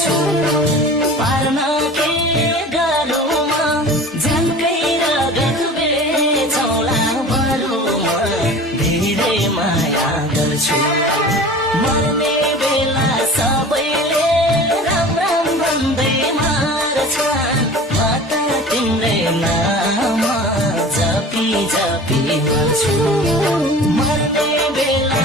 गर्छु पार्न के गरौँमा झन्कै रगत बेचौला बरुमा धेरै माया गर्छु मर्ने बेला सबैले राम राम भन्दै मार्छन् म त तिम्रै नाम जपी जपी मर्छु मर्ने बेला